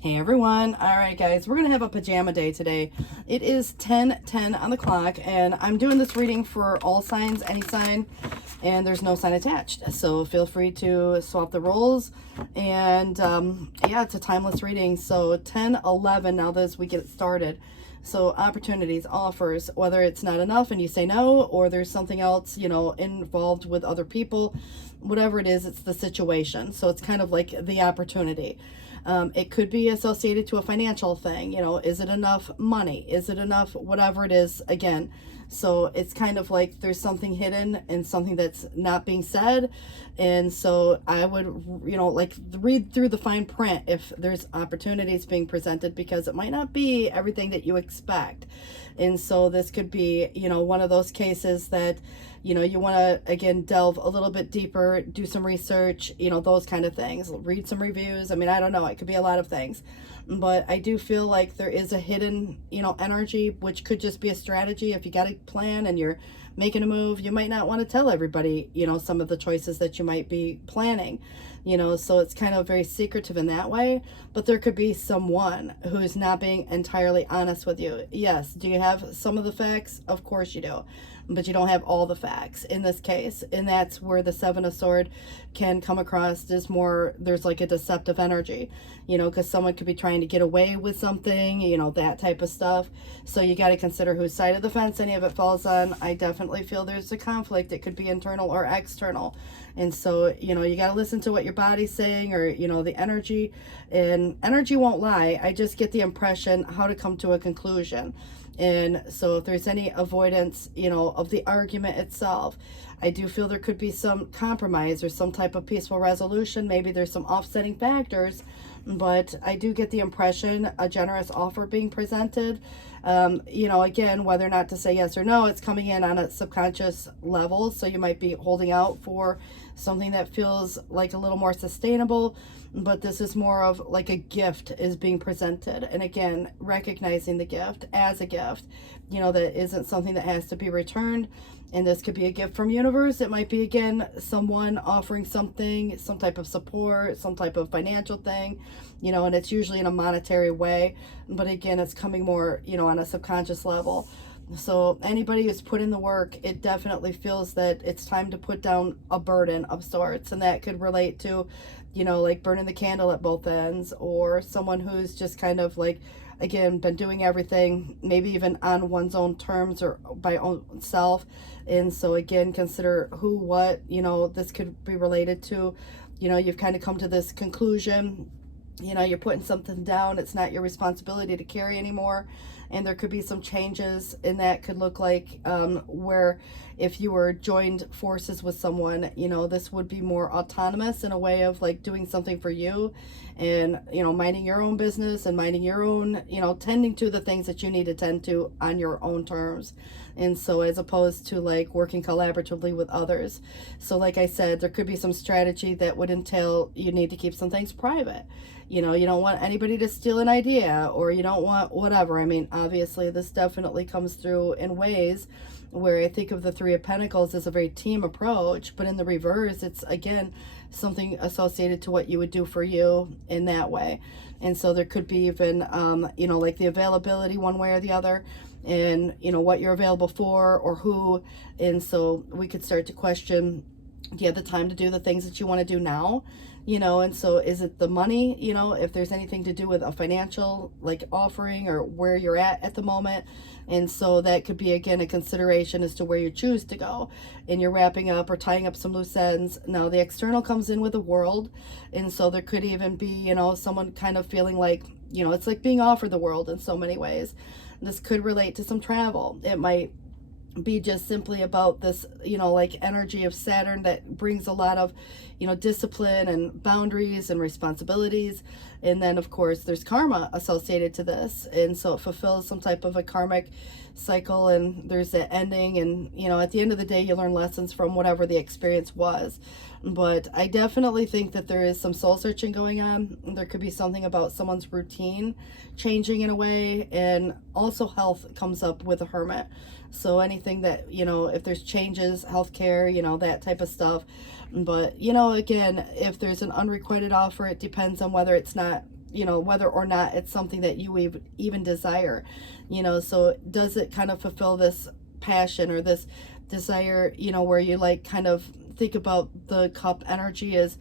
Hey everyone. All right, guys, we're going to have a pajama day today. It is 10:10 on the clock, and I'm doing this reading for all signs, any sign, and there's no sign attached. So feel free to swap the roles. And yeah, it's a timeless reading. So 10:11 now as we get started. So opportunities, offers, whether it's not enough and you say no, or there's something else, involved with other people, whatever it is, it's the situation. So it's kind of like the opportunity. It could be associated to a financial thing. Is it enough money? Is it enough, whatever it is, again? So it's kind of like there's something hidden and something that's not being said. And so I would, like read through the fine print if there's opportunities being presented, because it might not be everything that you expect. And so this could be, one of those cases that, you want to, again, delve a little bit deeper, do some research, those kind of things, read some reviews. I mean, I don't know. It could be a lot of things. But I do feel like there is a hidden, energy, which could just be a strategy. If you got a plan and you're making a move, you might not want to tell everybody, some of the choices that you might be planning, so it's kind of very secretive in that way. But there could be someone who's not being entirely honest with you. Yes. Do you have some of the facts? Of course you do. But you don't have all the facts in this case. And that's where the Seven of Sword can come across as more, there's like a deceptive energy, because someone could be trying to get away with something, that type of stuff. So you got to consider whose side of the fence any of it falls on. I definitely feel there's a conflict. It could be internal or external. And so, you got to listen to what your body's saying, or, the energy. And energy won't lie. I just get the impression how to come to a conclusion. And so if there's any avoidance, of the argument itself, I do feel there could be some compromise or some type of peaceful resolution. Maybe there's some offsetting factors, but I do get the impression a generous offer being presented. Again, whether or not to say yes or no, it's coming in on a subconscious level. So you might be holding out for something that feels like a little more sustainable, but this is more of like a gift is being presented. And again, recognizing the gift as a gift, that isn't something that has to be returned. And this could be a gift from universe. It might be, again, someone offering something, some type of support, some type of financial thing, and it's usually in a monetary way. But again, it's coming more, on a subconscious level. So anybody who's put in the work, it definitely feels that it's time to put down a burden of sorts. And that could relate to, like burning the candle at both ends, or someone who's just kind of like, again, been doing everything, maybe even on one's own terms or by own self. And so again, consider who, what, this could be related to. You've kind of come to this conclusion, you're putting something down. It's not your responsibility to carry anymore. And there could be some changes, and that could look like where if you were joined forces with someone, this would be more autonomous in a way of like doing something for you and, minding your own business and minding your own, tending to the things that you need to tend to on your own terms. And so as opposed to like working collaboratively with others. So like I said, there could be some strategy that would entail you need to keep some things private. You don't want anybody to steal an idea, or you don't want whatever. I mean, obviously this definitely comes through in ways where I think of the Three of Pentacles as a very team approach, but in the reverse, it's again something associated to what you would do for you in that way. And so there could be even, like the availability one way or the other, and, what you're available for or who. And so we could start to question, do you have the time to do the things that you want to do now? And so is it the money, if there's anything to do with a financial like offering or where you're at the moment. And so that could be, again, a consideration as to where you choose to go, and you're wrapping up or tying up some loose ends. Now the external comes in with the world. And so there could even be, someone kind of feeling like, it's like being offered the world in so many ways. This could relate to some travel. It might be just simply about this, like energy of Saturn that brings a lot of, discipline and boundaries and responsibilities. And then of course there's karma associated to this. And so it fulfills some type of a karmic cycle, and there's that ending. And, at the end of the day, you learn lessons from whatever the experience was. But I definitely think that there is some soul searching going on. There could be something about someone's routine changing in a way. And also health comes up with a Hermit. So anything that, if there's changes, healthcare, that type of stuff. But, again, if there's an unrequited offer, it depends on whether it's not whether or not it's something that you even desire, so does it kind of fulfill this passion or this desire, where you like kind of think about the cup energy as,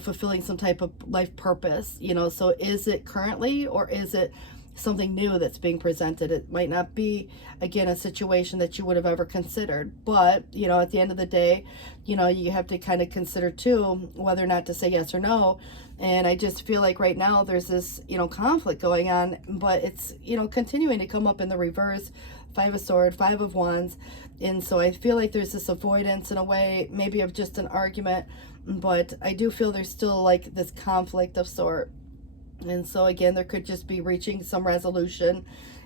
fulfilling some type of life purpose, so is it currently, or is it something new that's being presented? It might not be, again, a situation that you would have ever considered, but at the end of the day, you have to kind of consider too whether or not to say yes or no. And I just feel like right now there's this conflict going on, but it's continuing to come up in the reverse. 5 of Swords, 5 of Wands. And so I feel like there's this avoidance in a way, maybe of just an argument, but I do feel there's still like this conflict of sort. And so again, there could just be reaching some resolution,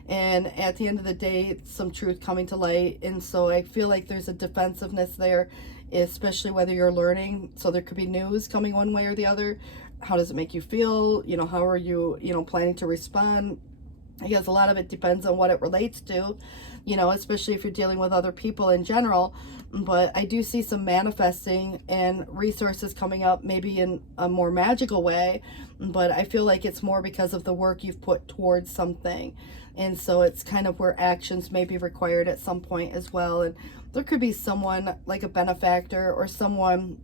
and at the end of the day, some truth coming to light. And so I feel like there's a defensiveness there, especially whether you're learning. So there could be news coming one way or the other. How does it make you feel? How are you, planning to respond? I guess a lot of it depends on what it relates to, especially if you're dealing with other people in general. But I do see some manifesting and resources coming up, maybe in a more magical way. But I feel like it's more because of the work you've put towards something. And so it's kind of where actions may be required at some point as well. And there could be someone like a benefactor or someone,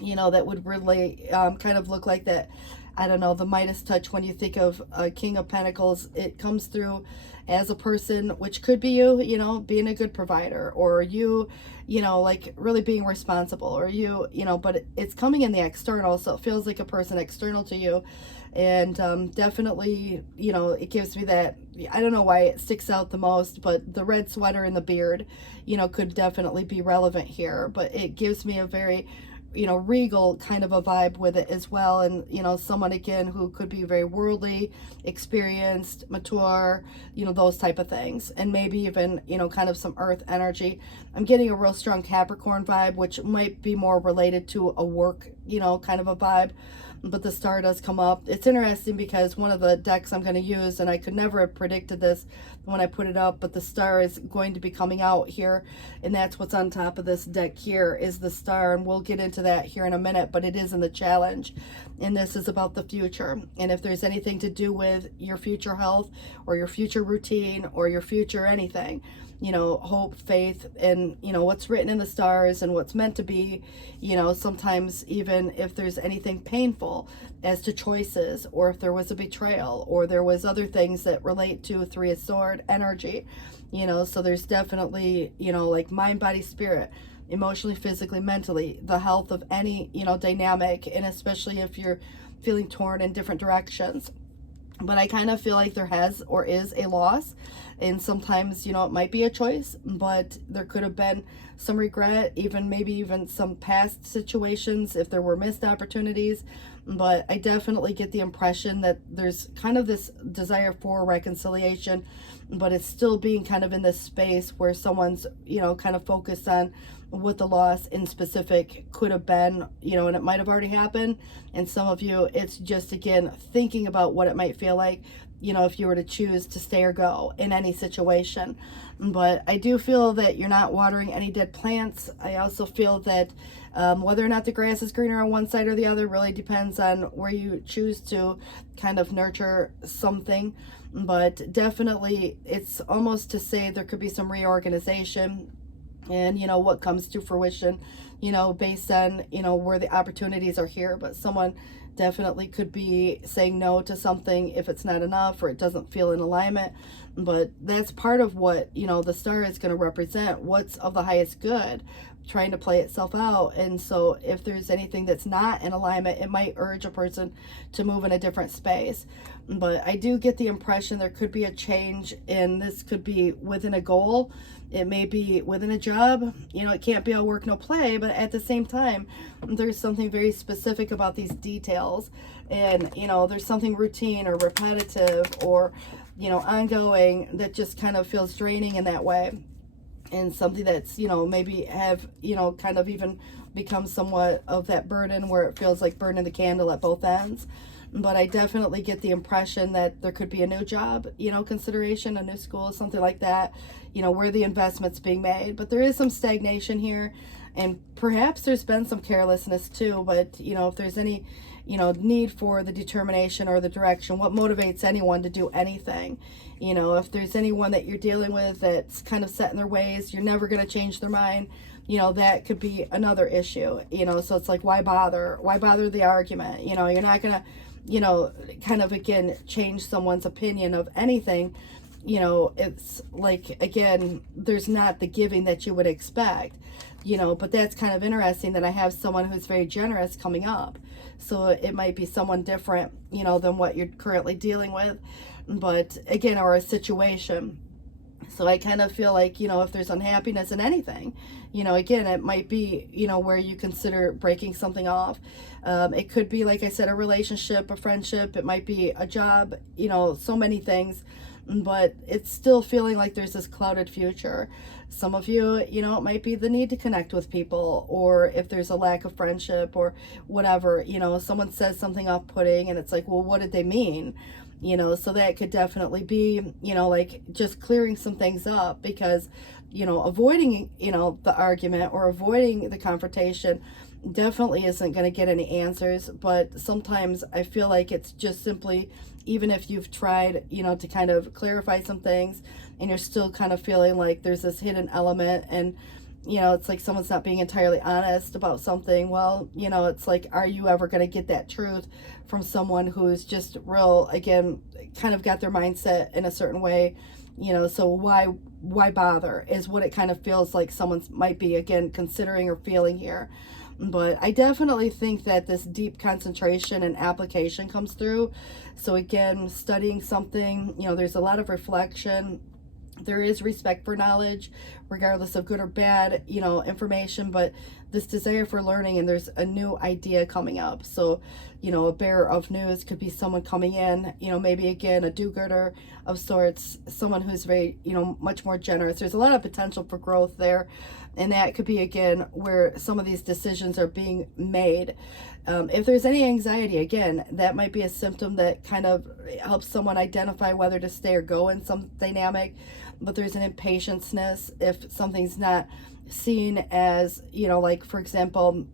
that would really kind of look like that. I don't know, the Midas touch. When you think of King of Pentacles, it comes through as a person, which could be you, being a good provider, or you, like really being responsible, or you, but it's coming in the external. So it feels like a person external to you. And definitely, it gives me that, I don't know why it sticks out the most, but the red sweater and the beard, could definitely be relevant here. But it gives me a very regal kind of a vibe with it as well. And, someone again who could be very worldly, experienced, mature, those type of things. And maybe even, kind of some earth energy. I'm getting a real strong Capricorn vibe, which might be more related to a work, kind of a vibe. But the star does come up. It's interesting because one of the decks I'm going to use, and I could never have predicted this when I put it up, but the star is going to be coming out here, and that's what's on top of this deck here is the star, and we'll get into that here in a minute. But it is in the challenge, and this is about the future. And if there's anything to do with your future health or your future routine or your future anything, hope, faith, and what's written in the stars and what's meant to be, sometimes even if there's anything painful as to choices, or if there was a betrayal, or there was other things that relate to 3 of Swords energy, so there's definitely, like mind, body, spirit, emotionally, physically, mentally, the health of any, dynamic, and especially if you're feeling torn in different directions. But I kind of feel like there has or is a loss, and sometimes, it might be a choice, but there could have been some regret, maybe even some past situations if there were missed opportunities. But I definitely get the impression that there's kind of this desire for reconciliation, but it's still being kind of in this space where someone's, kind of focused on what the loss in specific could have been, and it might have already happened. And some of you, it's just, again, thinking about what it might feel like, if you were to choose to stay or go in any situation. But I do feel that you're not watering any dead plants. I also feel that whether or not the grass is greener on one side or the other really depends on where you choose to kind of nurture something. But definitely, it's almost to say there could be some reorganization, and what comes to fruition, based on where the opportunities are here. But someone definitely could be saying no to something if it's not enough or it doesn't feel in alignment. But that's part of what the star is going to represent, what's of the highest good, trying to play itself out. And so if there's anything that's not in alignment, it might urge a person to move in a different space. But I do get the impression there could be a change, and this could be within a goal. It may be within a job. It can't be all work, no play, but at the same time, there's something very specific about these details. And, there's something routine or repetitive or, ongoing that just kind of feels draining in that way. And something that's, maybe have, kind of even become somewhat of that burden where it feels like burning the candle at both ends. But I definitely get the impression that there could be a new job, consideration, a new school, something like that, where the investment's being made. But there is some stagnation here, and perhaps there's been some carelessness too. But, if there's any, need for the determination or the direction, what motivates anyone to do anything. If there's anyone that you're dealing with that's kind of set in their ways, you're never going to change their mind, that could be another issue. So it's like, why bother the argument? You're not going to kind of, again, change someone's opinion of anything. It's like, again, there's not the giving that you would expect, but that's kind of interesting that I have someone who's very generous coming up. So it might be someone different, than what you're currently dealing with, but again, or a situation. So I kind of feel like, if there's unhappiness in anything, again, it might be, where you consider breaking something off. It could be, like I said, a relationship, a friendship. It might be a job, so many things, but it's still feeling like there's this clouded future. Some of you, it might be the need to connect with people, or if there's a lack of friendship or whatever, someone says something off-putting and it's like, well, what did they mean? So that could definitely be, like just clearing some things up, because, avoiding, the argument or avoiding the confrontation definitely isn't going to get any answers. But sometimes I feel like it's just simply, even if you've tried, to kind of clarify some things and you're still kind of feeling like there's this hidden element, and it's like someone's not being entirely honest about something. Well, it's like, are you ever going to get that truth from someone who's just real, again, kind of got their mindset in a certain way, so why bother is what it kind of feels like someone might be, again, considering or feeling here. But I definitely think that this deep concentration and application comes through. So again, studying something, there's a lot of reflection. There is respect for knowledge, regardless of good or bad, information, but this desire for learning, and there's a new idea coming up. So, a bearer of news could be someone coming in, maybe, again, a do-gooder of sorts, someone who's very, much more generous. There's a lot of potential for growth there. And that could be, again, where some of these decisions are being made. If there's any anxiety, again, that might be a symptom that kind of helps someone identify whether to stay or go in some dynamic. But there's an impatience if something's not seen as, like, for example,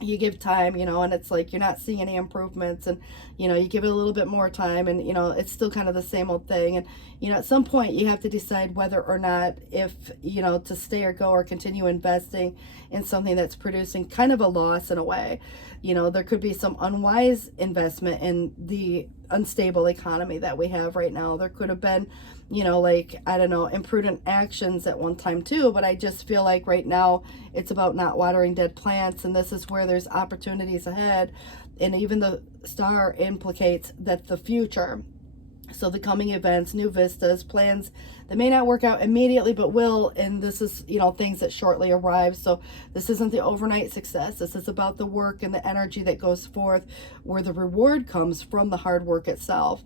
you give time, and it's like you're not seeing any improvements, and, you give it a little bit more time, and, it's still kind of the same old thing. And, at some point you have to decide whether or not if, to stay or go or continue investing in something that's producing kind of a loss in a way. There could be some unwise investment in the unstable economy that we have right now. There could have been, like, I don't know, imprudent actions at one time too, but I just feel like right now it's about not watering dead plants, and this is where there's opportunities ahead. And even the star implicates that the future, so the coming events, new vistas, plans that may not work out immediately but will, and this is, things that shortly arrive. So this isn't the overnight success. This is about the work and the energy that goes forth, where the reward comes from the hard work itself.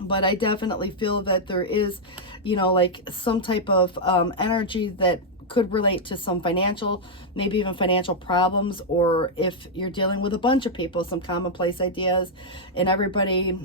But I definitely feel that there is, like some type of energy that could relate to some financial, maybe even financial problems, or if you're dealing with a bunch of people, some commonplace ideas, and everybody,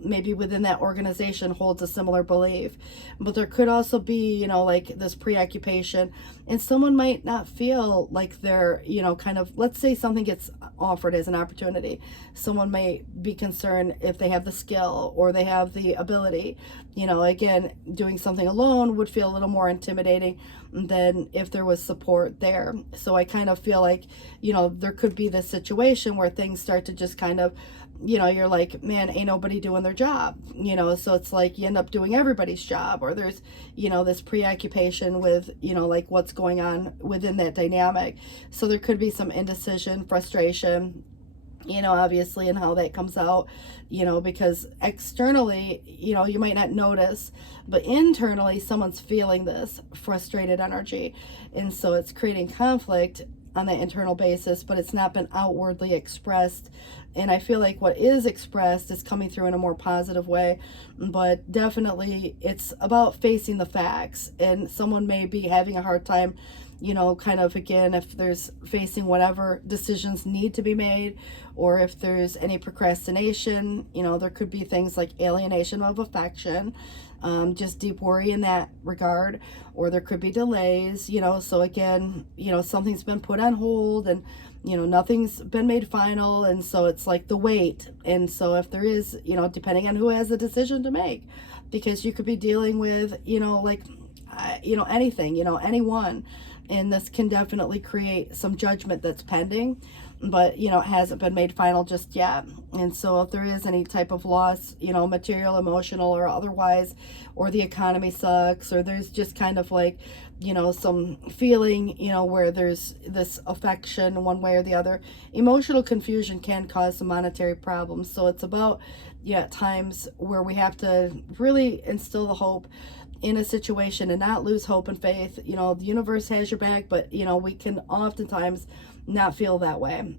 maybe within that organization holds a similar belief. But there could also be, like this preoccupation, and someone might not feel like they're, kind of, let's say something gets offered as an opportunity. Someone may be concerned if they have the skill or they have the ability. Again, doing something alone would feel a little more intimidating than if there was support there. So I kind of feel like, there could be this situation where things start to just kind of, you're like, man, ain't nobody doing their job, so it's like you end up doing everybody's job, or there's, this preoccupation with, like what's going on within that dynamic. So there could be some indecision, frustration, obviously, and how that comes out, because externally, you might not notice, but internally someone's feeling this frustrated energy. And so it's creating conflict on that internal basis, but it's not been outwardly expressed. And I feel like what is expressed is coming through in a more positive way, but definitely it's about facing the facts. And someone may be having a hard time, kind of, again, if there's facing whatever decisions need to be made, or if there's any procrastination, there could be things like alienation of affection, just deep worry in that regard, or there could be delays, so again, something's been put on hold, and nothing's been made final, and so it's like the wait. And so if there is, depending on who has a decision to make, because you could be dealing with, anything, anyone, and this can definitely create some judgment that's pending, but it hasn't been made final just yet. And so if there is any type of loss, material, emotional, or otherwise, or the economy sucks, or there's just kind of like some feeling, where there's this affection one way or the other, emotional confusion can cause some monetary problems. So it's about, times where we have to really instill the hope in a situation and not lose hope and faith. The universe has your back, but we can oftentimes not feel that way.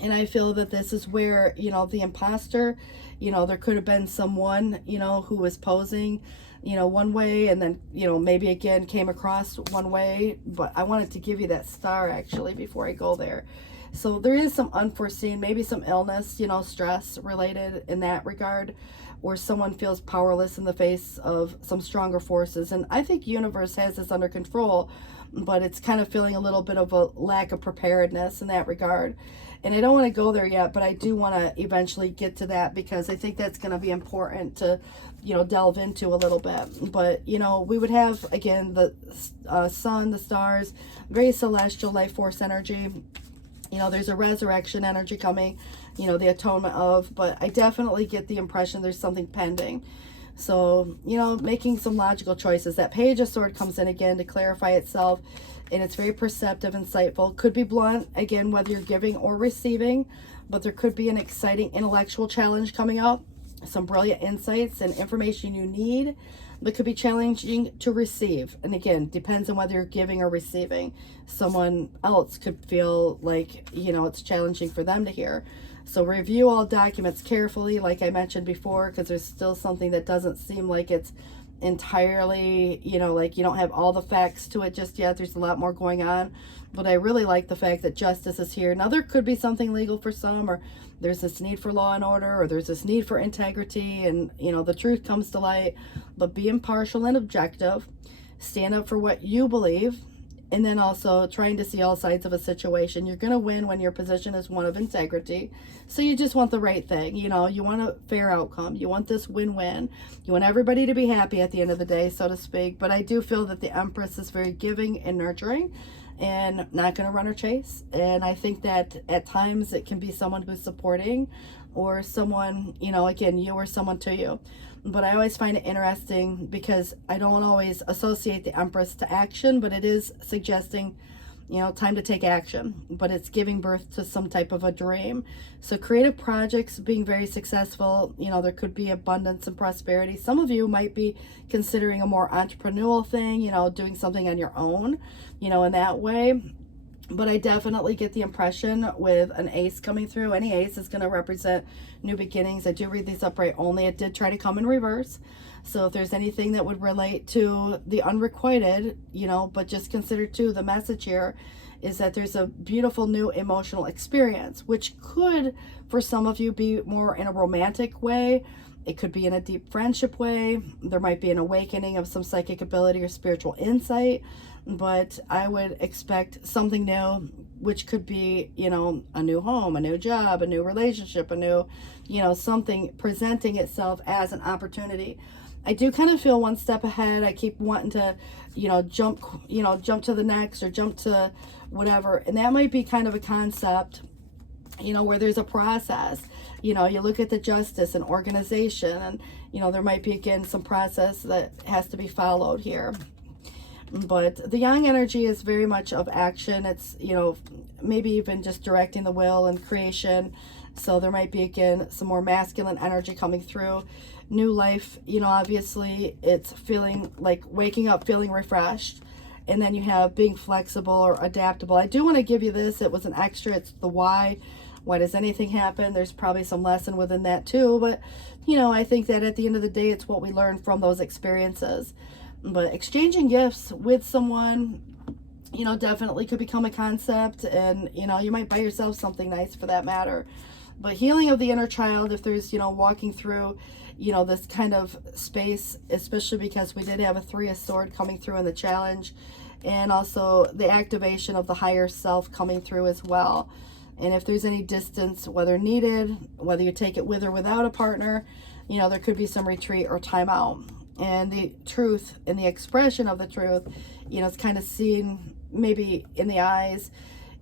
And I feel that this is where, the imposter, there could have been someone, who was posing, one way, and then, maybe again came across one way. But I wanted to give you that star actually before I go there. So there is some unforeseen, maybe some illness, stress related in that regard, where someone feels powerless in the face of some stronger forces. And I think universe has this under control, but it's kind of feeling a little bit of a lack of preparedness in that regard. And I don't want to go there yet, but I do want to eventually get to that, because I think that's going to be important to, delve into a little bit. But, we would have, again, the sun, the stars, very celestial life force energy. There's a resurrection energy coming, the atonement of, but I definitely get the impression there's something pending. So, making some logical choices. That Page of Swords comes in again to clarify itself, and it's very perceptive, insightful. Could be blunt, again, whether you're giving or receiving, but there could be an exciting intellectual challenge coming up, some brilliant insights and information you need, but could be challenging to receive. And again, depends on whether you're giving or receiving. Someone else could feel like, it's challenging for them to hear. So review all documents carefully, like I mentioned before, because there's still something that doesn't seem like it's entirely, like you don't have all the facts to it just yet. There's a lot more going on. But I really like the fact that justice is here. Now, there could be something legal for some, or there's this need for law and order, or there's this need for integrity, and, the truth comes to light. But be impartial and objective. Stand up for what you believe. And then also trying to see all sides of a situation. You're going to win when your position is one of integrity. So you just want the right thing. You want a fair outcome. You want this win-win. You want everybody to be happy at the end of the day, so to speak. But I do feel that the Empress is very giving and nurturing, and not going to run or chase. And I think that at times it can be someone who's supporting, or someone, again, you or someone to you. But I always find it interesting, because I don't always associate the Empress to action, but it is suggesting, time to take action. But it's giving birth to some type of a dream. So creative projects being very successful, there could be abundance and prosperity. Some of you might be considering a more entrepreneurial thing, doing something on your own, in that way. But I definitely get the impression with an ace coming through. Any ace is going to represent new beginnings. I do read these upright only. It did try to come in reverse. So if there's anything that would relate to the unrequited, but just consider too, the message here is that there's a beautiful new emotional experience, which could, for some of you, be more in a romantic way. It could be in a deep friendship way. There might be an awakening of some psychic ability or spiritual insight. But I would expect something new, which could be, a new home, a new job, a new relationship, a new, something presenting itself as an opportunity. I do kind of feel one step ahead. I keep wanting to, jump to the next, or jump to whatever. And that might be kind of a concept, where there's a process. You look at the justice and organization, and, there might be, again, some process that has to be followed here. But the Yang energy is very much of action. It's, maybe even just directing the will and creation. So there might be, again, some more masculine energy coming through. New life, obviously it's feeling like waking up feeling refreshed. And then you have being flexible or adaptable. I do want to give you this. It was an extra. It's the why. Why does anything happen? There's probably some lesson within that too. But, I think that at the end of the day, it's what we learn from those experiences. But exchanging gifts with someone, definitely could become a concept. And, you might buy yourself something nice for that matter. But healing of the inner child, if there's, walking through, this kind of space, especially because we did have a 3 of Swords coming through in the challenge. and also the activation of the higher self coming through as well. And if there's any distance, whether needed, whether you take it with or without a partner, you know, there could be some retreat or time out. And the truth and the expression of the truth, you know, it's kind of seen maybe in the eyes,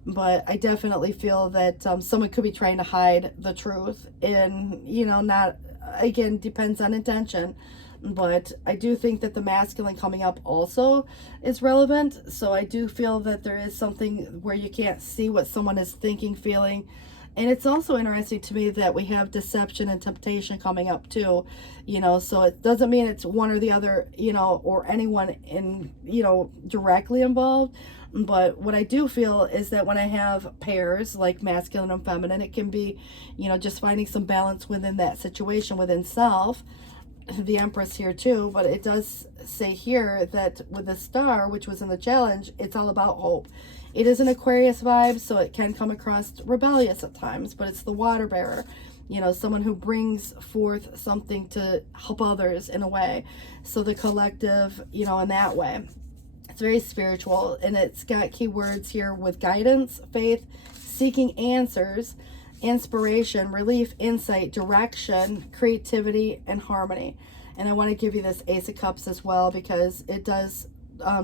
but I definitely feel that someone could be trying to hide the truth, and, you know, not, again, depends on intention. But I do think that the masculine coming up also is relevant. So I do feel that there is something where you can't see what someone is thinking, feeling. And it's also interesting to me that we have deception and temptation coming up too, you know, so it doesn't mean it's one or the other, you know, or anyone in, you know, directly involved. But what I do feel is that when I have pairs like masculine and feminine, it can be, you know, just finding some balance within that situation, within self. The Empress here too, but it does say here that with the star, which was in the challenge, it's all about hope. It is an Aquarius vibe, so it can come across rebellious at times, but it's the water bearer, you know, someone who brings forth something to help others in a way. So the collective, you know, in that way. It's very spiritual, and it's got keywords here with guidance, faith, seeking answers, inspiration, relief, insight, direction, creativity, and harmony. And I want to give you this Ace of Cups as well, because it does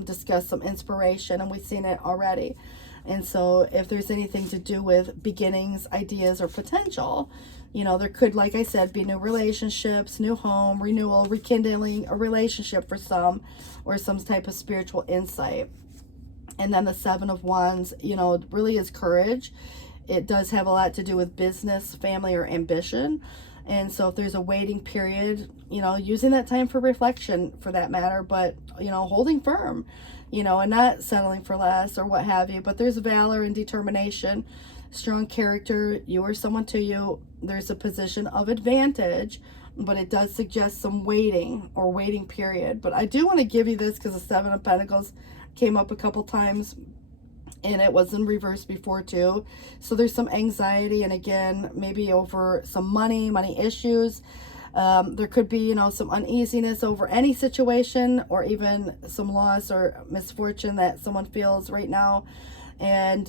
discuss some inspiration, and we've seen it already. And so if there's anything to do with beginnings, ideas, or potential, you know, there could, like I said, be new relationships, new home, renewal, rekindling a relationship for some, or some type of spiritual insight. And then the Seven of Wands, you know, really is courage. It does have a lot to do with business, family, or ambition. And so if there's a waiting period, you know, using that time for reflection for that matter, but, you know, holding firm, you know, and not settling for less or what have you. But there's valor and determination, strong character, you or someone to you. There's a position of advantage, but it does suggest some waiting or waiting period. But I do want to give you this because the Seven of Pentacles came up a couple times, and it was in reverse before too. So there's some anxiety, and again, maybe over some money issues. There could be, you know, some uneasiness over any situation, or even some loss or misfortune that someone feels right now. And,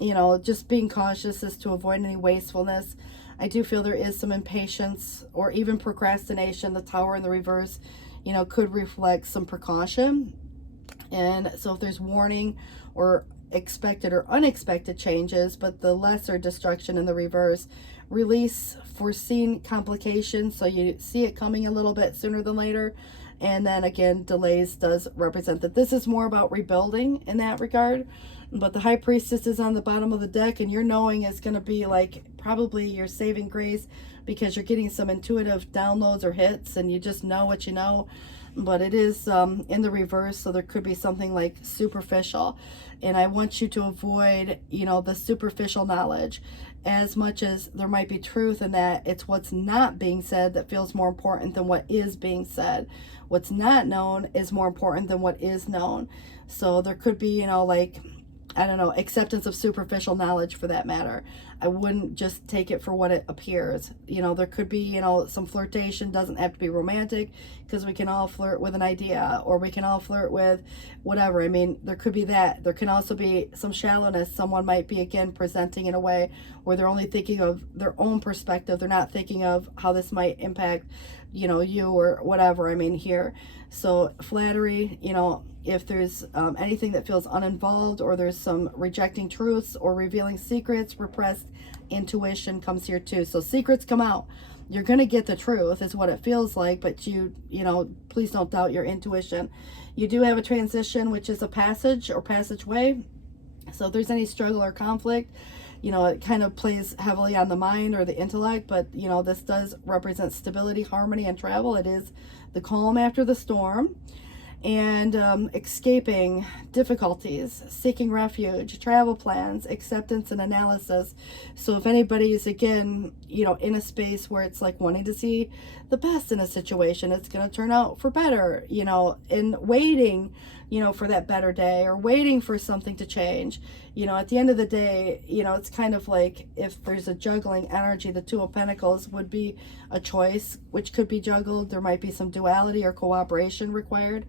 you know, just being cautious as to avoid any wastefulness. I do feel there is some impatience or even procrastination. The Tower in the reverse, you know, could reflect some precaution. And so if there's warning or expected or unexpected changes, but the lesser destruction in the reverse, release foreseen complications, so you see it coming a little bit sooner than later. And then again, delays does represent that this is more about rebuilding in that regard. But the High Priestess is on the bottom of the deck, and your knowing is going to be like probably your saving grace, because you're getting some intuitive downloads or hits, and you just know what you know. But it is in the reverse, so there could be something like superficial. And I want you to avoid, you know, the superficial knowledge. As much as there might be truth in that, it's what's not being said that feels more important than what is being said. What's not known is more important than what is known. So there could be, you know, like, I don't know, acceptance of superficial knowledge for that matter. I wouldn't just take it for what it appears. You know, there could be, you know, some flirtation. Doesn't have to be romantic, because we can all flirt with an idea, or we can all flirt with whatever. I mean, there could be that. There can also be some shallowness. Someone might be, again, presenting in a way where they're only thinking of their own perspective. They're not thinking of how this might impact, you know, you or whatever. I mean, here. So flattery, you know, if there's anything that feels uninvolved, or there's some rejecting truths or revealing secrets, repressed intuition comes here too. So secrets come out. You're going to get the truth is what it feels like, but you know, please don't doubt your intuition. You do have a transition, which is a passage or passageway. So if there's any struggle or conflict, you know, it kind of plays heavily on the mind or the intellect, but, you know, this does represent stability, harmony, and travel. It is the calm after the storm. And escaping difficulties, seeking refuge, travel plans, acceptance, and analysis. So if anybody is, again, you know, in a space where it's like wanting to see the best in a situation, it's going to turn out for better, you know, in waiting, you know, for that better day, or waiting for something to change. You know, at the end of the day, you know, it's kind of like if there's a juggling energy, the Two of Pentacles would be a choice, which could be juggled. There might be some duality or cooperation required.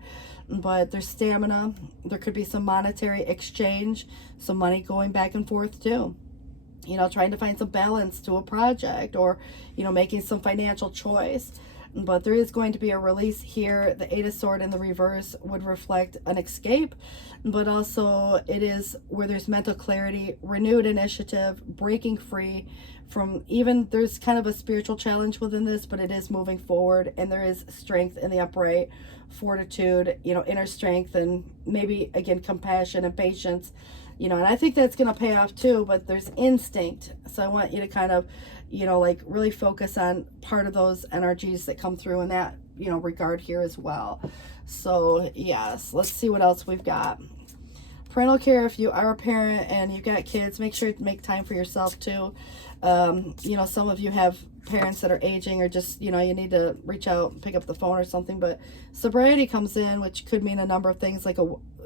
but there's stamina. There could be some monetary exchange, some money going back and forth too. You know, trying to find some balance to a project, or, you know, making some financial choice. But there is going to be a release here. The Eight of Swords in the reverse would reflect an escape, but also it is where there's mental clarity, renewed initiative, breaking free from, even there's kind of a spiritual challenge within this, but it is moving forward, and there is strength in the upright, fortitude, you know, inner strength, and maybe again compassion and patience, you know, and I think that's going to pay off too. But there's instinct, so I want you to kind of, you know, like really focus on part of those energies that come through in that, you know, regard here as well. So yes, let's see what else we've got. Parental care. If you are a parent and you've got kids, make sure to make time for yourself too. You know, some of you have parents that are aging, or just, you know, you need to reach out and pick up the phone or something. But sobriety comes in, which could mean a number of things. Like,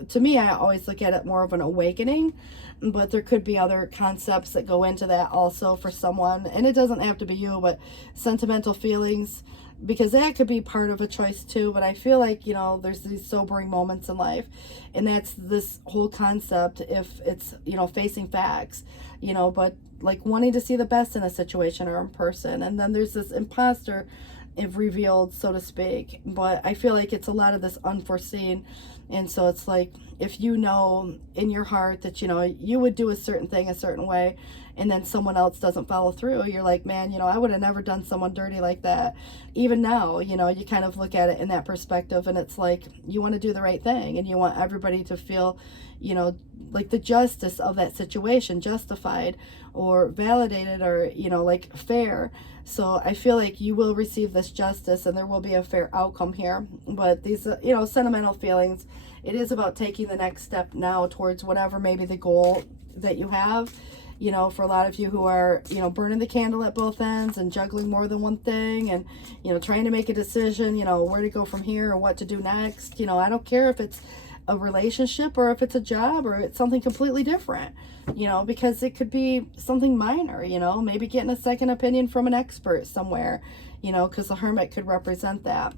to me, I always look at it more of an awakening, but there could be other concepts that go into that also for someone. And it doesn't have to be you, but sentimental feelings, because that could be part of a choice too. But I feel like, you know, there's these sobering moments in life, and that's this whole concept, if it's, you know, facing facts, you know, but like wanting to see the best in a situation or in person. And then there's this imposter, if revealed, so to speak. But I feel like it's a lot of this unforeseen. And so it's like, if you know in your heart that, you know, you would do a certain thing a certain way, and then someone else doesn't follow through, you're like, man, you know, I would have never done someone dirty like that. Even now, you know, you kind of look at it in that perspective, and it's like, you want to do the right thing, and you want everybody to feel, you know, like the justice of that situation, justified or validated, or, you know, like fair. So I feel like you will receive this justice, and there will be a fair outcome here. But these, you know, sentimental feelings, it is about taking the next step now towards whatever maybe the goal that you have. You know, for a lot of you who are, you know, burning the candle at both ends and juggling more than one thing, and, you know, trying to make a decision, you know, where to go from here or what to do next. You know, I don't care if it's a relationship or if it's a job or it's something completely different, you know, because it could be something minor, you know, maybe getting a second opinion from an expert somewhere, you know, because the Hermit could represent that.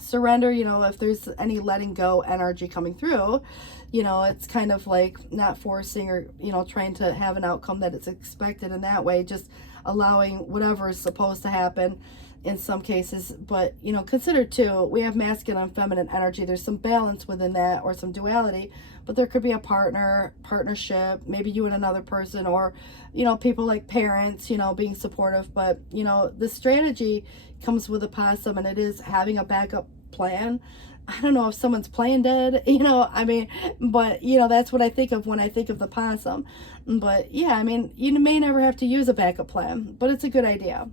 Surrender, you know, if there's any letting go energy coming through, you know, it's kind of like not forcing, or, you know, trying to have an outcome that is expected in that way, just allowing whatever is supposed to happen in some cases. But, you know, consider too, we have masculine and feminine energy. There's some balance within that, or some duality, but there could be a partnership, maybe you and another person, or, you know, people like parents, you know, being supportive. But, you know, the strategy comes with a possum, and it is having a backup plan. I don't know if someone's playing dead, you know, I mean, but, you know, that's what I think of when I think of the possum. But yeah, I mean, you may never have to use a backup plan, but it's a good idea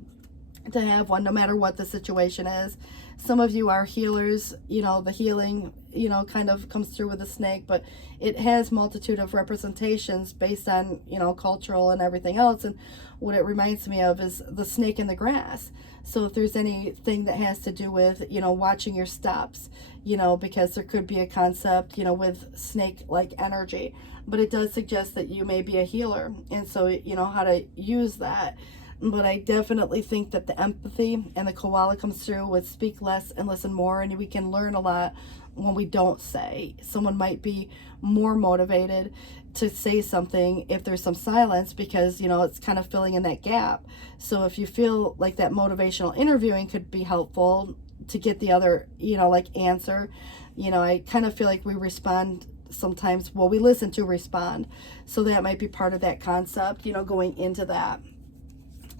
to have one, no matter what the situation is. Some of you are healers, you know, the healing, you know, kind of comes through with the snake, but it has multitude of representations based on, you know, cultural and everything else. And what it reminds me of is the snake in the grass. So if there's anything that has to do with, you know, watching your steps, you know, because there could be a concept, you know, with snake-like energy, but it does suggest that you may be a healer. And so, you know, how to use that. But I definitely think that the empathy and the koala comes through with speak less and listen more. And we can learn a lot when we don't say. Someone might be more motivated to say something if there's some silence, because, you know, it's kind of filling in that gap. So if you feel like that motivational interviewing could be helpful to get the other, you know, like answer, you know, I kind of feel like we respond sometimes, well, we listen to respond. So that might be part of that concept, you know, going into that.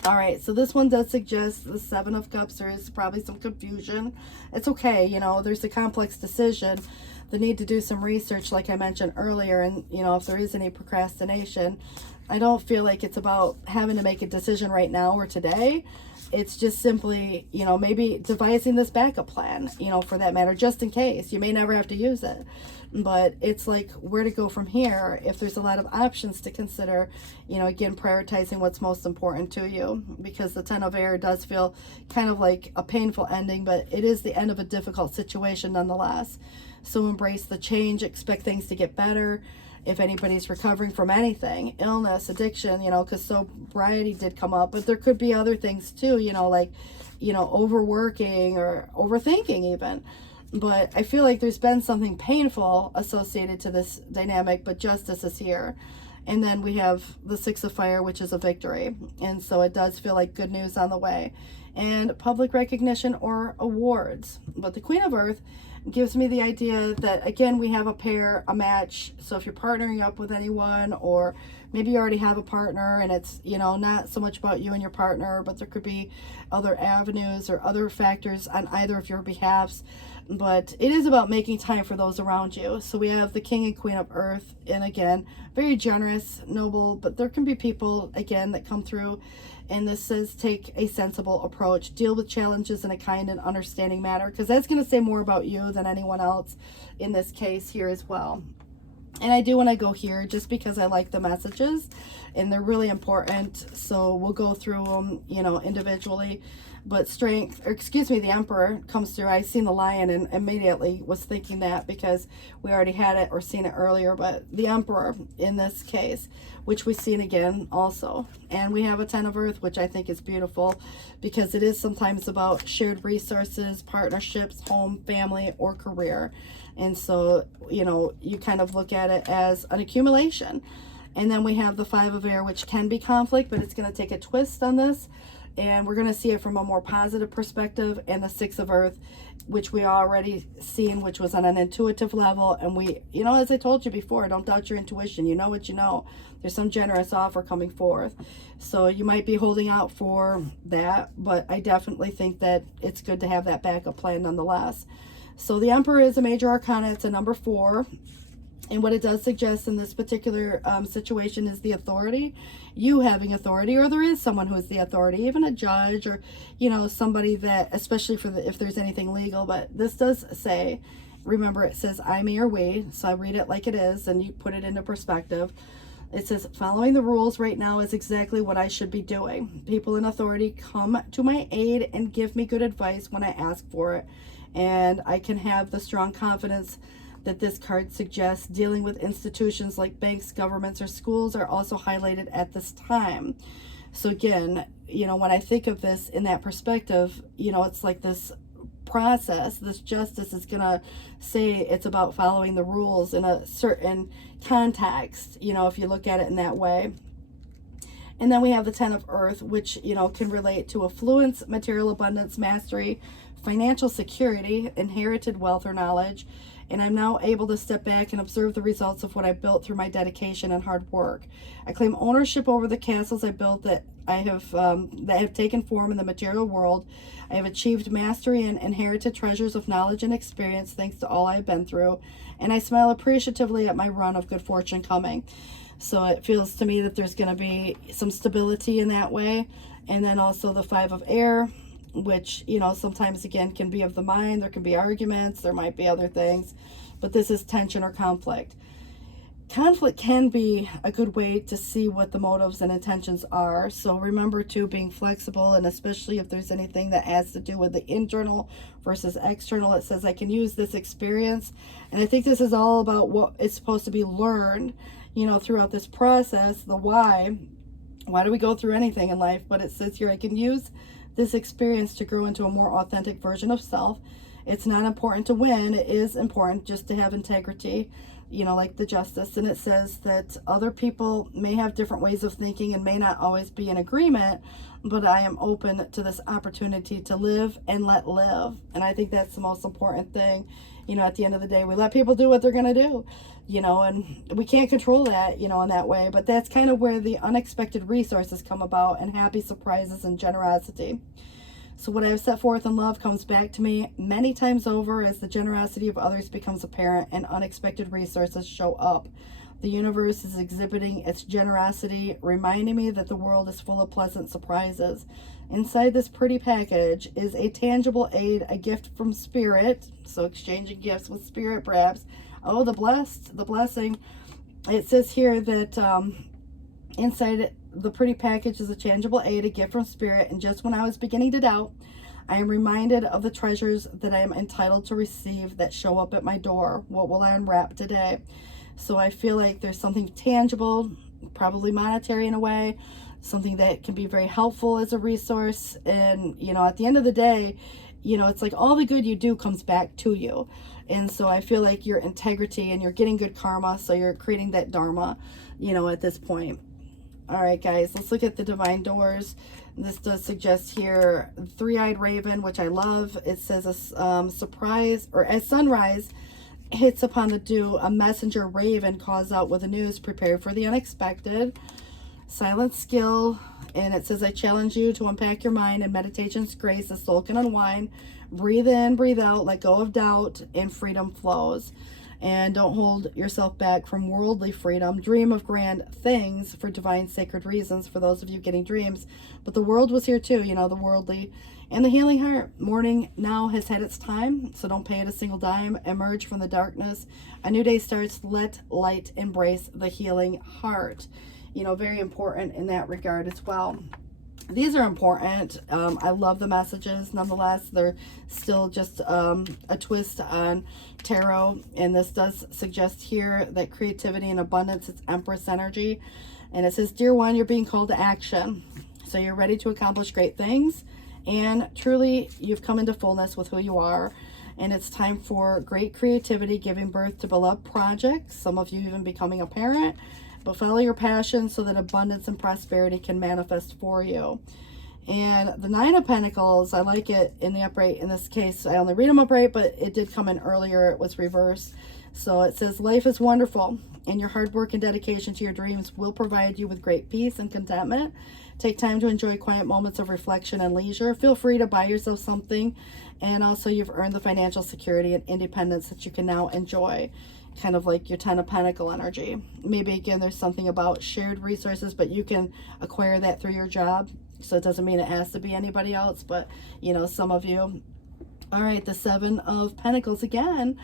All right, so this one does suggest the Seven of Cups. There is probably some confusion. It's okay, you know, there's a complex decision. The need to do some research, like I mentioned earlier, and, you know, if there is any procrastination, I don't feel like it's about having to make a decision right now or today. It's just simply, you know, maybe devising this backup plan, you know, for that matter, just in case. You may never have to use it. But it's like where to go from here. If there's a lot of options to consider, you know, again, prioritizing what's most important to you, because the Ten of Air does feel kind of like a painful ending, but it is the end of a difficult situation nonetheless. So embrace the change, expect things to get better. If anybody's recovering from anything, illness, addiction, you know, because sobriety did come up, but there could be other things too, you know, like, you know, overworking or overthinking even. but I feel like there's been something painful associated to this dynamic, but justice is here. And then we have the Six of Fire, which is a victory. And so it does feel like good news on the way. And public recognition or awards. But the Queen of Earth gives me the idea that, again, we have a pair, a match. So if you're partnering up with anyone, or maybe you already have a partner and it's, you know, not so much about you and your partner, but there could be other avenues or other factors on either of your behalves. But it is about making time for those around you. So we have the King and Queen of Earth, and again, very generous, noble, but there can be people, again, that come through, and this says take a sensible approach, deal with challenges in a kind and understanding manner, because that's going to say more about you than anyone else in this case here as well. And I do when I go here, just because I like the messages and they're really important. So we'll go through them, you know, individually. But strength, or excuse me, the Emperor comes through. I seen the Lion and immediately was thinking that because we already had it or seen it earlier. But the Emperor in this case, which we've seen again also. And we have a Ten of Earth, which I think is beautiful because it is sometimes about shared resources, partnerships, home, family, or career. And so, you know, you kind of look at it as an accumulation. And then we have the Five of Air, which can be conflict, but it's going to take a twist on this. And we're going to see it from a more positive perspective. And the Six of Earth, which we already seen, which was on an intuitive level. And we, you know, as I told you before, don't doubt your intuition. You know what you know. There's some generous offer coming forth. So you might be holding out for that. But I definitely think that it's good to have that backup plan nonetheless. So the Emperor is a major arcana. It's a number 4. And what it does suggest in this particular situation is the authority, you having authority, or there is someone who is the authority, even a judge, or, you know, somebody that, especially for if there's anything legal. But this does say, remember, it says I, me, or we. So I read it like it is, and you put it into perspective. It says, following the rules right now is exactly what I should be doing. People in authority come to my aid and give me good advice when I ask for it. And I can have the strong confidence that this card suggests. Dealing with institutions like banks, governments, or schools are also highlighted at this time. So again, you know, when I think of this in that perspective, you know, it's like this process, this justice is going to say it's about following the rules in a certain context, you know, if you look at it in that way. And then we have the Ten of Earth, which, you know, can relate to affluence, material abundance, mastery, financial security, inherited wealth or knowledge. And I'm now able to step back and observe the results of what I built through my dedication and hard work. I claim ownership over the castles I built that have taken form in the material world. I have achieved mastery and inherited treasures of knowledge and experience thanks to all I've been through. And I smile appreciatively at my run of good fortune coming. So it feels to me that there's going to be some stability in that way. And then also the Five of Air, which, you know, sometimes again can be of the mind. There can be arguments, there might be other things, but this is tension or conflict. Conflict can be a good way to see what the motives and intentions are. So remember too, being flexible, and especially if there's anything that has to do with the internal versus external. It says I can use this experience, and I think this is all about what is supposed to be learned, you know, throughout this process. The why do we go through anything in life? But it says here I can use this experience to grow into a more authentic version of self. It's not important to win. It is important just to have integrity, you know, like the justice. And it says that other people may have different ways of thinking and may not always be in agreement, but I am open to this opportunity to live and let live. And I think that's the most important thing. You know, at the end of the day, we let people do what they're going to do, you know, and we can't control that, you know, in that way. But that's kind of where the unexpected resources come about, and happy surprises and generosity. So what I have set forth in love comes back to me many times over as the generosity of others becomes apparent and unexpected resources show up. The universe is exhibiting its generosity, reminding me that the world is full of pleasant surprises. Inside this pretty package is a tangible aid, a gift from Spirit. So exchanging gifts with Spirit, perhaps. Oh, the blessing. It says here that inside the pretty package is a tangible aid, a gift from Spirit. And just when I was beginning to doubt, I am reminded of the treasures that I am entitled to receive that show up at my door. What will I unwrap today? So I feel like there's something tangible, probably monetary in a way, something that can be very helpful as a resource. And, you know, at the end of the day, you know, it's like all the good you do comes back to you. And so I feel like your integrity and you're getting good karma, so you're creating that dharma, you know, at this point. All right, guys, let's look at the divine doors. This does suggest here three-eyed raven, which I love. It says a surprise, or as sunrise hits upon the dew, a messenger raven calls out with the news, prepare for the unexpected. Silent skill, and it says, I challenge you to unpack your mind in meditation's grace. The soul can unwind. Breathe in, breathe out, let go of doubt, and freedom flows. And don't hold yourself back from worldly freedom. Dream of grand things for divine sacred reasons, for those of you getting dreams. But the world was here too, you know, the worldly and the healing heart. Morning now has had its time, so don't pay it a single dime. Emerge from the darkness. A new day starts. Let light embrace the healing heart. You know, very important in that regard as well. These are important. I love the messages. Nonetheless, they're still just a twist on tarot. And this does suggest here that creativity and abundance is Empress energy. And it says, Dear One, you're being called to action. So you're ready to accomplish great things. And truly, you've come into fullness with who you are. And it's time for great creativity, giving birth to beloved projects. Some of you even becoming a parent. But follow your passion so that abundance and prosperity can manifest for you. And the Nine of Pentacles, I like it in the upright. In this case, I only read them upright, but it did come in earlier. It was reversed. So it says, life is wonderful, and your hard work and dedication to your dreams will provide you with great peace and contentment. Take time to enjoy quiet moments of reflection and leisure. Feel free to buy yourself something. And also, you've earned the financial security and independence that you can now enjoy. Kind of like your Ten of Pentacle energy. Maybe again there's something about shared resources, but you can acquire that through your job, so it doesn't mean it has to be anybody else, but you know, some of you. All right, the Seven of Pentacles again.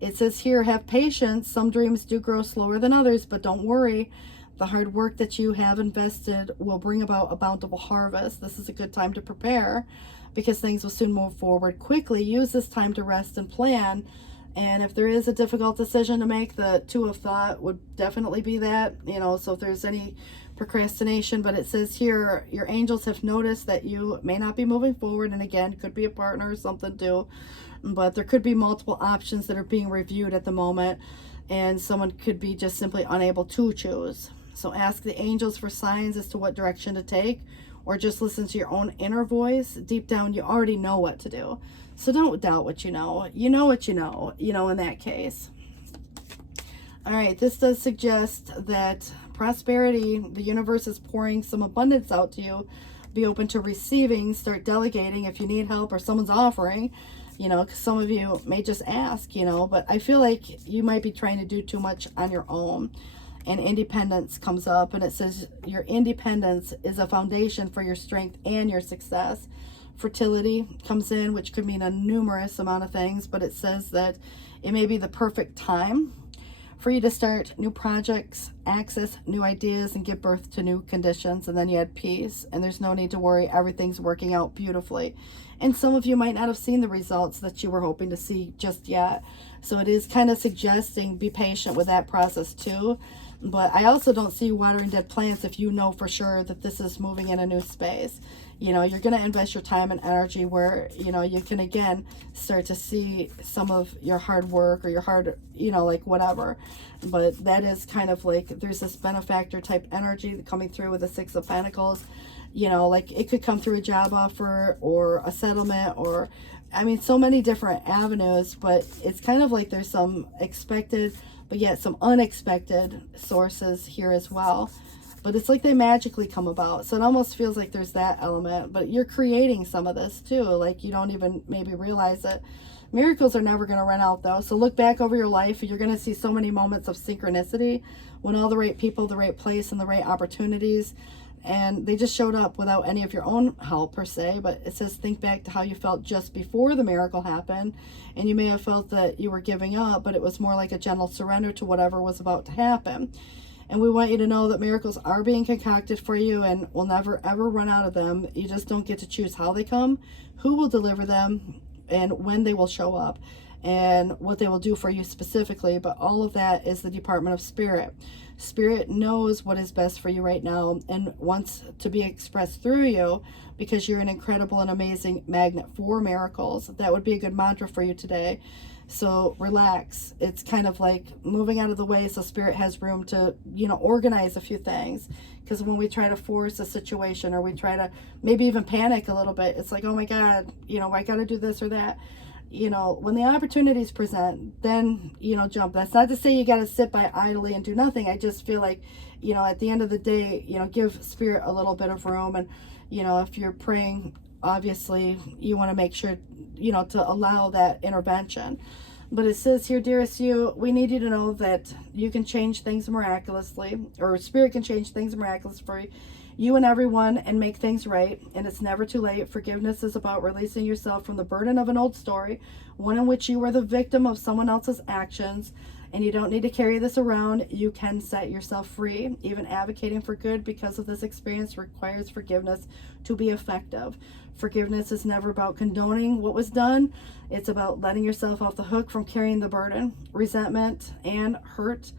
It says here, have patience. Some dreams do grow slower than others, but don't worry. The hard work that you have invested will bring about a bountiful harvest. This is a good time to prepare because things will soon move forward quickly. Use this time to rest and plan. And if there is a difficult decision to make, the Two of Thought would definitely be that, you know, so if there's any procrastination. But it says here, your angels have noticed that you may not be moving forward. And again, could be a partner or something too. But there could be multiple options that are being reviewed at the moment. And someone could be just simply unable to choose. So ask the angels for signs as to what direction to take. Or just listen to your own inner voice. Deep down, you already know what to do. So don't doubt what you know. You know what you know, in that case. All right, this does suggest that prosperity, the universe is pouring some abundance out to you. Be open to receiving, start delegating if you need help or someone's offering, you know, because some of you may just ask, you know, but I feel like you might be trying to do too much on your own. And independence comes up, and it says your independence is a foundation for your strength and your success. Fertility comes in, which could mean a numerous amount of things, but it says that it may be the perfect time for you to start new projects, access new ideas, and give birth to new conditions. And then you had peace, and there's no need to worry. Everything's working out beautifully. And some of you might not have seen the results that you were hoping to see just yet. So it is kind of suggesting be patient with that process too. But I also don't see watering dead plants if you know for sure that this is moving in a new space. You know, you're going to invest your time and energy where, you know, you can again start to see some of your hard work or your hard, you know, like whatever. But that is kind of like there's this benefactor type energy coming through with the Six of Pentacles. You know, like it could come through a job offer or a settlement or, I mean, so many different avenues. But it's kind of like there's some expected, but yet some unexpected sources here as well. But it's like they magically come about. So it almost feels like there's that element. But you're creating some of this too. Like you don't even maybe realize it. Miracles are never going to run out though. So look back over your life. You're going to see so many moments of synchronicity when all the right people, the right place, and the right opportunities. And they just showed up without any of your own help per se. But it says think back to how you felt just before the miracle happened. And you may have felt that you were giving up, but it was more like a gentle surrender to whatever was about to happen. And we want you to know that miracles are being concocted for you and will never ever run out of them. You just don't get to choose how they come, who will deliver them, and when they will show up. and what they will do for you specifically, but all of that is the department of spirit. Spirit knows what is best for you right now and wants to be expressed through you, because you're an incredible and amazing magnet for miracles. That would be a good mantra for you today. So relax. It's kind of like moving out of the way so spirit has room to, organize a few things. Because when we try to force a situation, or we try to maybe even panic a little bit, it's like, oh my God, I got to do this or that. When the opportunities present, then, jump. That's not to say you got to sit by idly and do nothing. I just feel like, at the end of the day, give spirit a little bit of room. And, if you're praying, obviously you want to make sure, to allow that intervention. But it says here, dearest you, we need you to know that you can change things miraculously, or spirit can change things miraculously for you and everyone, and make things right. And it's never too late. Forgiveness is about releasing yourself from the burden of an old story, one in which you were the victim of someone else's actions. And you don't need to carry this around. You can set yourself free. Even advocating for good because of this experience requires forgiveness to be effective. Forgiveness is never about condoning what was done. It's about letting yourself off the hook from carrying the burden. Resentment and hurt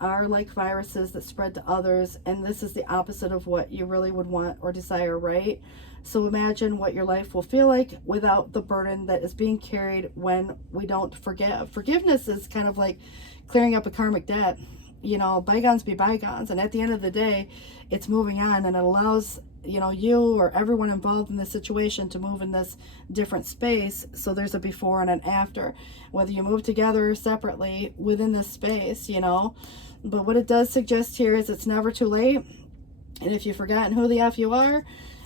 are like viruses that spread to others, and this is the opposite of what you really would want or desire, right? So imagine what your life will feel like without the burden that is being carried when we don't forgive. Forgiveness is kind of like clearing up a karmic debt. Bygones be bygones, and at the end of the day, it's moving on, and it allows you or everyone involved in this situation to move in this different space. So there's a before and an after, whether you move together or separately within this space, But what it does suggest here is it's never too late. And if you've forgotten who the F you are,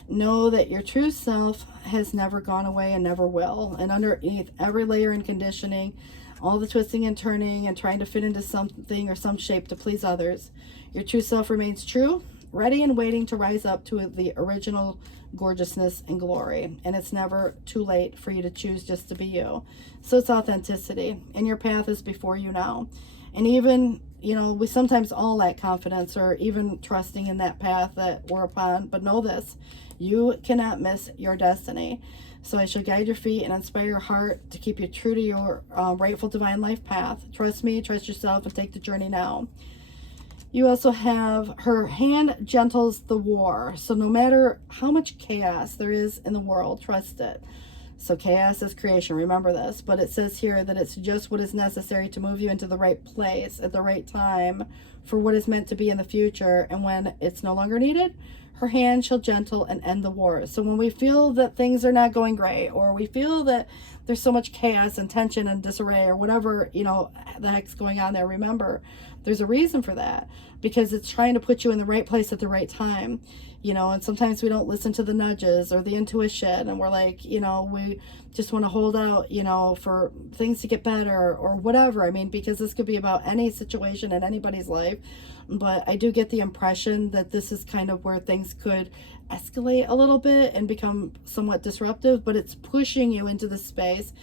know that your true self has never gone away and never will. And underneath every layer and conditioning, all the twisting and turning and trying to fit into something or some shape to please others, your true self remains true, ready and waiting to rise up to the original gorgeousness and glory. And it's never too late for you to choose just to be you. So it's authenticity, and your path is before you now. And even, we sometimes all lack confidence or even trusting in that path that we're upon. But know this, you cannot miss your destiny. So I shall guide your feet and inspire your heart to keep you true to your rightful divine life path. Trust me, trust yourself, and take the journey now. You also have her hand gentles the war. So no matter how much chaos there is in the world, trust it. So chaos is creation, remember this. But it says here that it's just what is necessary to move you into the right place at the right time for what is meant to be in the future. And when it's no longer needed, her hand shall gentle and end the war. So when we feel that things are not going great, or we feel that there's so much chaos and tension and disarray, or whatever, the heck's going on there, remember, there's a reason for that, because it's trying to put you in the right place at the right time. And sometimes we don't listen to the nudges or the intuition, and we're like, we just want to hold out, for things to get better or whatever. I mean, because this could be about any situation in anybody's life. But I do get the impression that this is kind of where things could escalate a little bit and become somewhat disruptive, but it's pushing you into the space,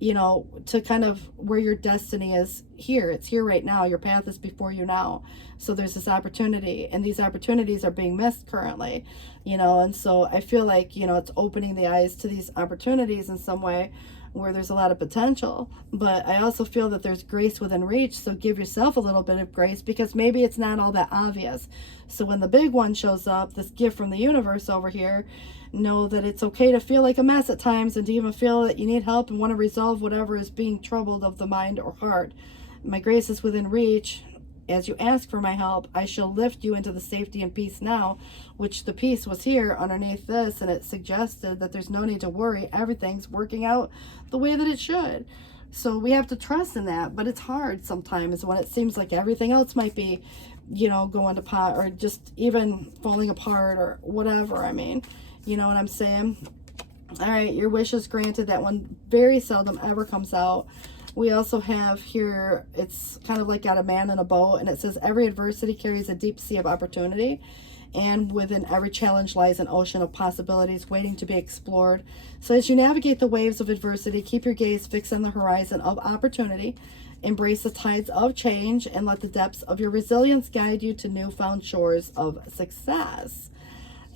to kind of where your destiny is here. It's here right now. Your path is before you now. So there's this opportunity, and these opportunities are being missed currently, and so I feel like, it's opening the eyes to these opportunities in some way where there's a lot of potential. But I also feel that there's grace within reach. So give yourself a little bit of grace, because maybe it's not all that obvious. So when the big one shows up, this gift from the universe over here, know that it's okay to feel like a mess at times, and to even feel that you need help and want to resolve whatever is being troubled of the mind or heart. My grace is within reach. As you ask for my help, I shall lift you into the safety and peace now, which the peace was here underneath this, and it suggested that there's no need to worry. Everything's working out the way that it should. So we have to trust in that, but it's hard sometimes when it seems like everything else might be, going to pot, or just even falling apart or whatever. I mean, you know what I'm saying? All right, your wish is granted. That one very seldom ever comes out. We also have here, it's kind of like got a man in a boat, and it says every adversity carries a deep sea of opportunity, and within every challenge lies an ocean of possibilities waiting to be explored. So as you navigate the waves of adversity, keep your gaze fixed on the horizon of opportunity, embrace the tides of change, and let the depths of your resilience guide you to newfound shores of success.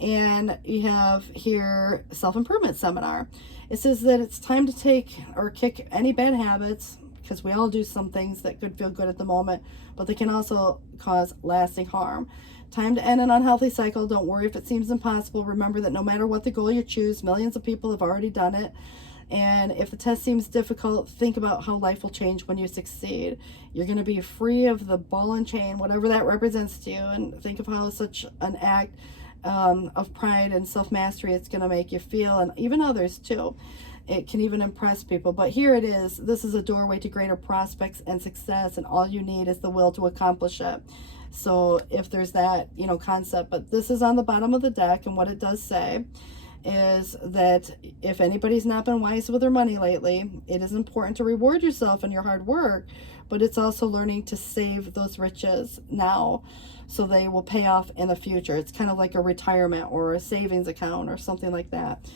And you have here self-improvement seminar. It says that it's time to take or kick any bad habits, because we all do some things that could feel good at the moment, but they can also cause lasting harm. Time to end an unhealthy cycle. Don't worry if it seems impossible. Remember that no matter what the goal you choose, millions of people have already done it. And if the test seems difficult, think about how life will change when you succeed. You're going to be free of the ball and chain, whatever that represents to you, and think of how such an act of pride and self-mastery it's going to make you feel, and even others too. It can even impress people. But here it is. This is a doorway to greater prospects and success, and all you need is the will to accomplish it. So if there's that, concept. But this is on the bottom of the deck, and what it does say is that if anybody's not been wise with their money lately, it is important to reward yourself and your hard work, but it's also learning to save those riches now so they will pay off in the future. It's kind of like a retirement or a savings account or something like that.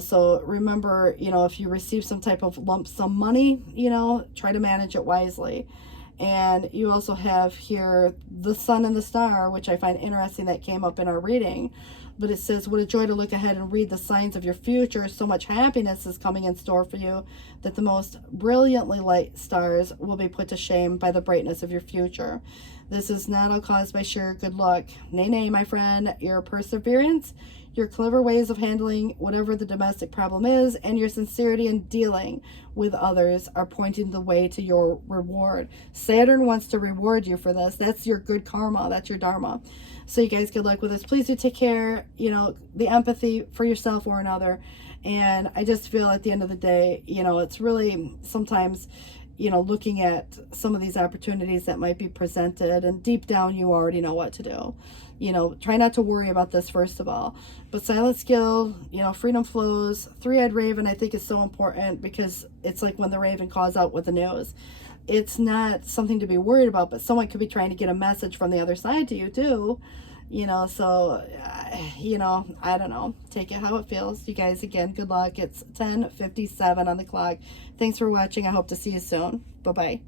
So remember, if you receive some type of lump sum money, try to manage it wisely. And you also have here the sun and the star, which I find interesting that came up in our reading. But it says, what a joy to look ahead and read the signs of your future. So much happiness is coming in store for you that the most brilliantly light stars will be put to shame by the brightness of your future. This is not all caused by sheer good luck. Nay, nay, my friend, your perseverance, your clever ways of handling whatever the domestic problem is, and your sincerity in dealing with others are pointing the way to your reward. Saturn wants to reward you for this. That's your good karma. That's your dharma. So you guys, good luck with this. Please do take care, the empathy for yourself or another. And I just feel at the end of the day, it's really sometimes, looking at some of these opportunities that might be presented, and deep down you already know what to do. Try not to worry about this first of all. But silent skill, freedom flows. Three-eyed raven I think is so important, because it's like when the raven calls out with the news. It's not something to be worried about, but someone could be trying to get a message from the other side to you too. So I don't know, take it how it feels. You guys, again, good luck. It's 10:57 on the clock. Thanks for watching. I hope to see you soon. Bye-bye.